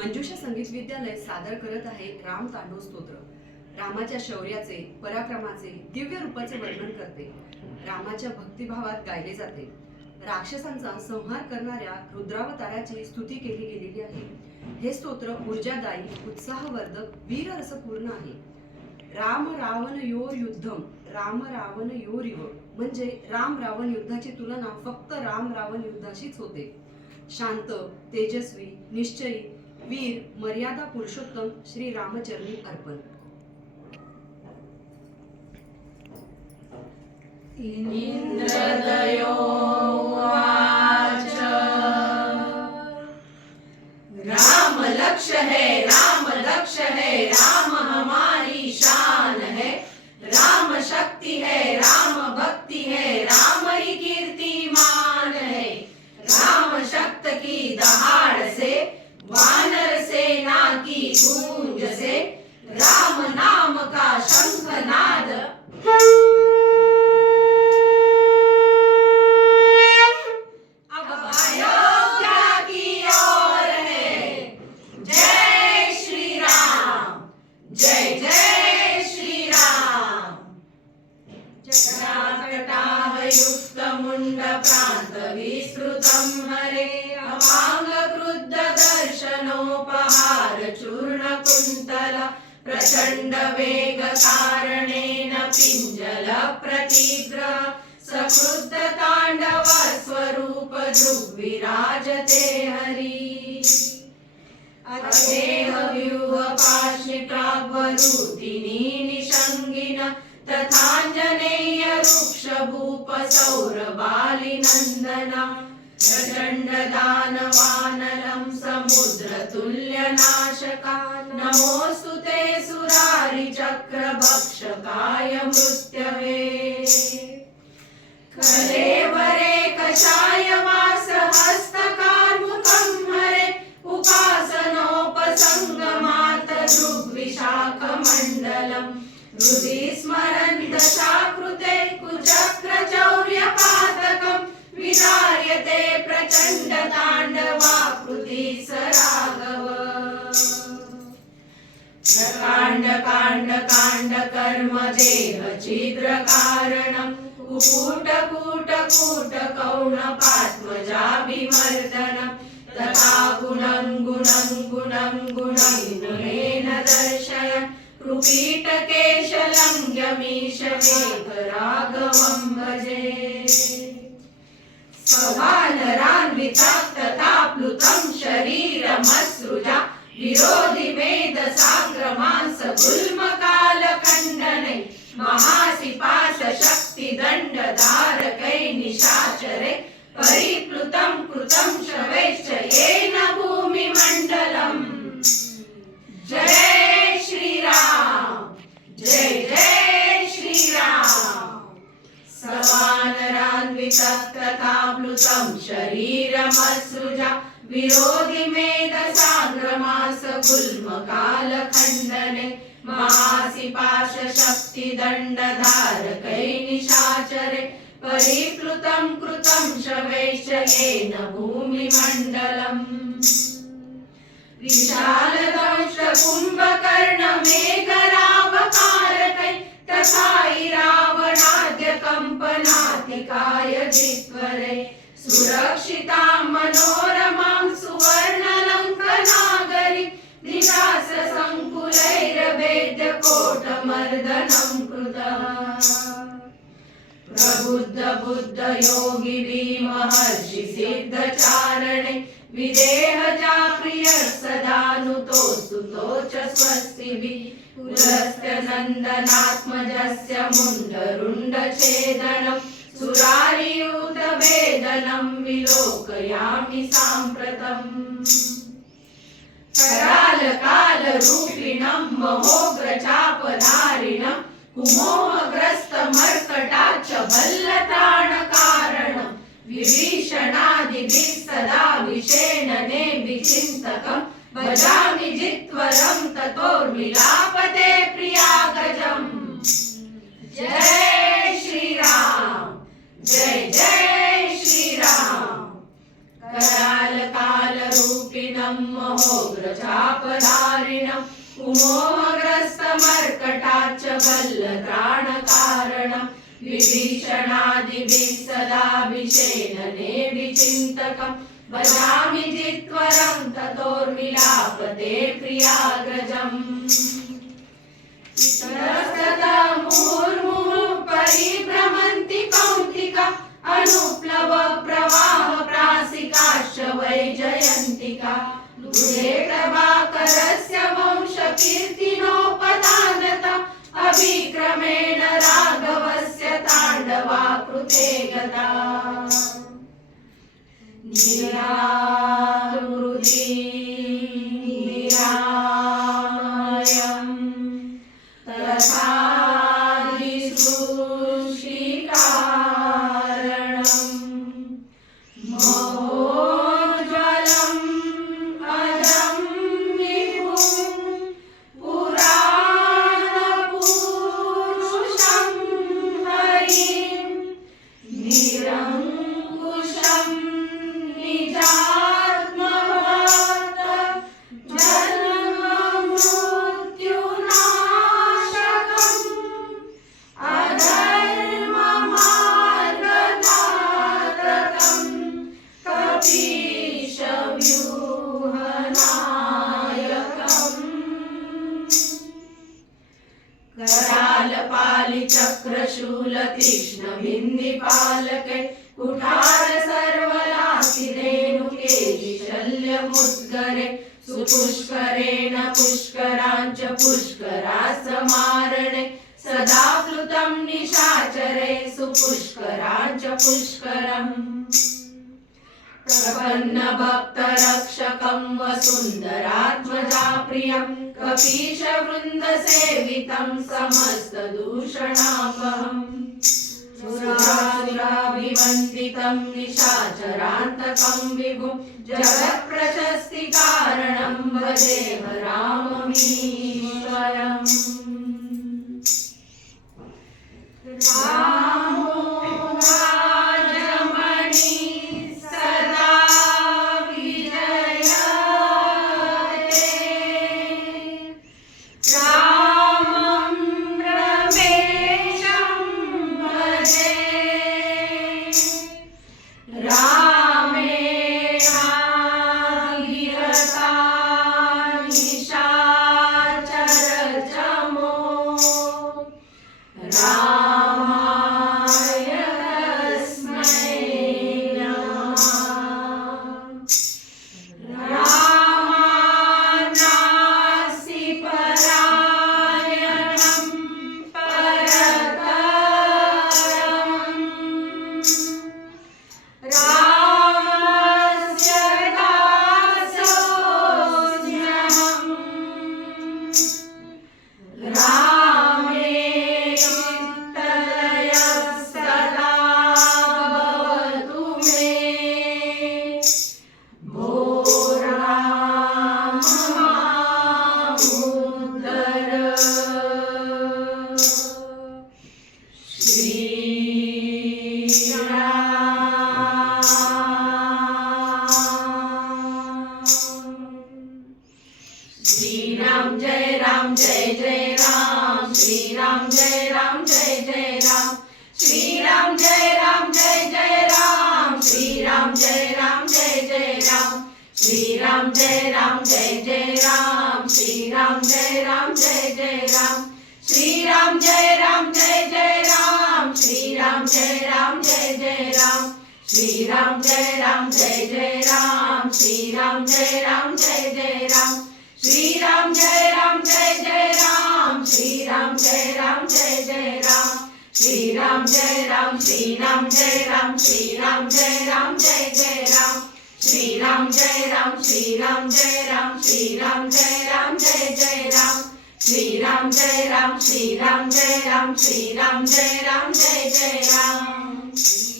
मंजुषा संगीत विद्यालय सादर करत आहे राम तांडव स्तोत्र. रामाच्या शौर्याचे, पराक्रमाचे, दिव्य रूपाचे वर्णन करते. रामाच्या भक्तिभावात गायले जाते. राक्षसांचा संहार करणाऱ्या रुद्रावताराची स्तुती केली गेलेली आहे. हे स्तोत्र ऊर्जादायी, उत्साहवर्धक, वीररसपूर्ण आहे. Ram Ravan your Yuddham, Ram Ravan your युग म्हणजे राम रावण युद्धाची तुलना फक्त राम रावण युद्धाशीच होते. शांत, तेजस्वी, निश्चयी, वीर, मर्यादा पुरुषोत्तम श्री रामचरणी अर्पण. इंद्रदयो वाच राम लक्ष्य है, राम लक्ष्य है, राम हमारी शान है, राम शक्ति है, राम भक्ति है, राम ही कीर्तिमान है, राम शक्त की दहाड़ से, वानर सेना की गूंज से, राम नाम का शंखनाद अब अयोध्या की ओर है। जय श्री राम, जय जय श्री राम। जटाकटाह युक्त मुंड प्रांत विस्तृतं हरे, अपांग क्रुद्ध दर्शनोपहार चूर्ण कुंतल, प्रचंड वेग कारणेन पिंजल प्रतिग्रह, सकृद्ध तांडव स्वरूप दृग्विराजते हरि। अदेह व्यूह पाशनिप्राग्वरूथिनी निषंगिन, तथांजनेय वृक्ष भूप सौरबालिनंदना, प्रचंड दानवानलं समुद्रतुल्यनाशका, नमोस्तुते सुरारि चक्रभक्षकाय मृत्यवे। कलेवरे कषायवासहस्तकार्मुकं हरे, उपासनोपसंगमात् दृग्विशाखमण्डलम्, हृदि स्मरन् दशाकृते कुचक्रचौर्यपातकम्, विदार्यते प्रचंड तांडवाकृति स राघव। प्रकांड कांड कांड कर्म देह छिद्र कारणं, कुकूट कूट कूट कौणपात्मजाभिमर्दनं, तथा गुणं गुणं गुणं गुणं गुणेन दर्शयन्, कृपीटकेशलङ्घ्यमीश मेघराघवं भजे। सवानरान्वितः प्लुतं शरीरमसृजा, विरोधि वेद साग्रमांस गुल्मकालखण्डने, महासिपाश शक्ति दंड धारकै निशाचरे, परिप्लुतं कृतं शवैश्च येन भूमिमण्डलम्। जय श्री राम, जय जय श्री राम। सवानरान्वितः तथा प्लुतं शरीरमसृजा, विरोधि मेद साग्रमास गुल्मकालखण्डने, महासिपाश शक्ति दंड धारकै निशाचरे, परिप्लुतं कृतं शवैश्च येन भूमिमण्डलम्। विशाल दंष्ट्र कुंभकर्ण मेघरावकारकै, तथा रावणाद्य कंपनातिकाय जित्वरे, सुरक्षिता मनोरमां सुवर्णलङ्कनागरी, दिशास्र संकुलैर्भेद्य कोटमर्दनं कृतः। प्रबुद्ध बुद्ध योगी महर्षि सिद्धचारणे, विदेहजा प्रिय सदानुतोस्तुतो च स्वस्तिभिः, पुलस्त्य नन्दनात्मजस्य मुण्डरुण्डछेदनं, सुरारियूत भेदनं विलोकयामि साम्प्रतम्। कराल काल रूपिणं महोग्रचापधारिणं, कुमोहग्रस्त मर्कटाच्च भल्लत्राणकारणं, विभीषणादिभिः सदा विषेणने विचिन्तकं, भजामि जित्वरं ततोर्मिलापते प्रियागजम्। जय श्री राम, जय जय श्री राम। कराल कालरूपिणं महोग्रचापधारिणं कुमोहग्रस्त मर्कटाच्च बलत्राणकारणं विभीषणादिभिः सदा विषेणने विचिन्तकं भजामि चित्वरं ततोर्मिलापते प्रियाग्रजम् इतस्ततः मुहुर्मुहुः परिभ्रमन्ति कौन्तिका अनुप्लव प्रवाह प्रासिकाश्च वैजयन्तिका दुरे प्रभाकरस्य वंशकीर्तिनोपदानता अभिक्रमेण राघवस्य ताण्डवाकृते गता निराकृति निरामयम् तथादिसृष्टिकारणम् महोज्ज्वलम् अजं विभुं पुराणपुरुषं हरिं निरङ्कुशं निजात्मभक्त जन्ममृत्युनाशकम् अधर्ममार्गतारकं कपीशव्यूहनायकम् करालपालिचक्रशूलतीक्ष्णभिन्दिपालकै कुठार सर्वलासिरेणुके शल्यमुद्गरे सुपुष्करेण पुष्कराञ्च पुष्करासमारणे सदा प्लुतं निशाचरे सुपुष्कराञ्च पुष्करम् प्रपन्नभक्तरक्षकं वसुन्धरात्मजा प्रियं कपीशवृन्दसेवितं समस्तदूषणापहम् सुरासुराभिवन्दितं निशाचरान्तकं विभुं जगत्प्रशस्तिकारणं भजेम राममीश्वरम् रामो राजमणि सदा विजयते रामं रमेशं भजे रामेणाभिरता निशाचरचमो रामाय तस्मै नमः रामानासि परायणं परतरम् रामस्य दासोऽस्म्यहम् रामे चित्तलयः सदा भवतु मे भो राम मामुद्धर श्रीराम जय राम जय जय राम श्रीराम जय राम जय जय राम श्रीराम जय राम जय जय राम श्रीराम जय राम जय जय राम श्रीराम जय राम जय जय राम श्रीराम जय राम जय जय राम श्रीराम जय राम जय जय राम श्रीराम जय राम जय जय राम श्रीराम जय राम जय जय राम श्रीराम जय राम जय जय राम श्रीराम जय राम जय जय राम श्रीराम जय राम जय जय राम श्रीराम जय राम श्रीराम जय राम श्रीराम जय राम जय जय राम श्रीराम जय राम श्रीराम जय राम श्रीराम जय राम जय जय राम श्रीराम जय राम श्रीराम जय राम श्रीराम जय राम जय जय राम।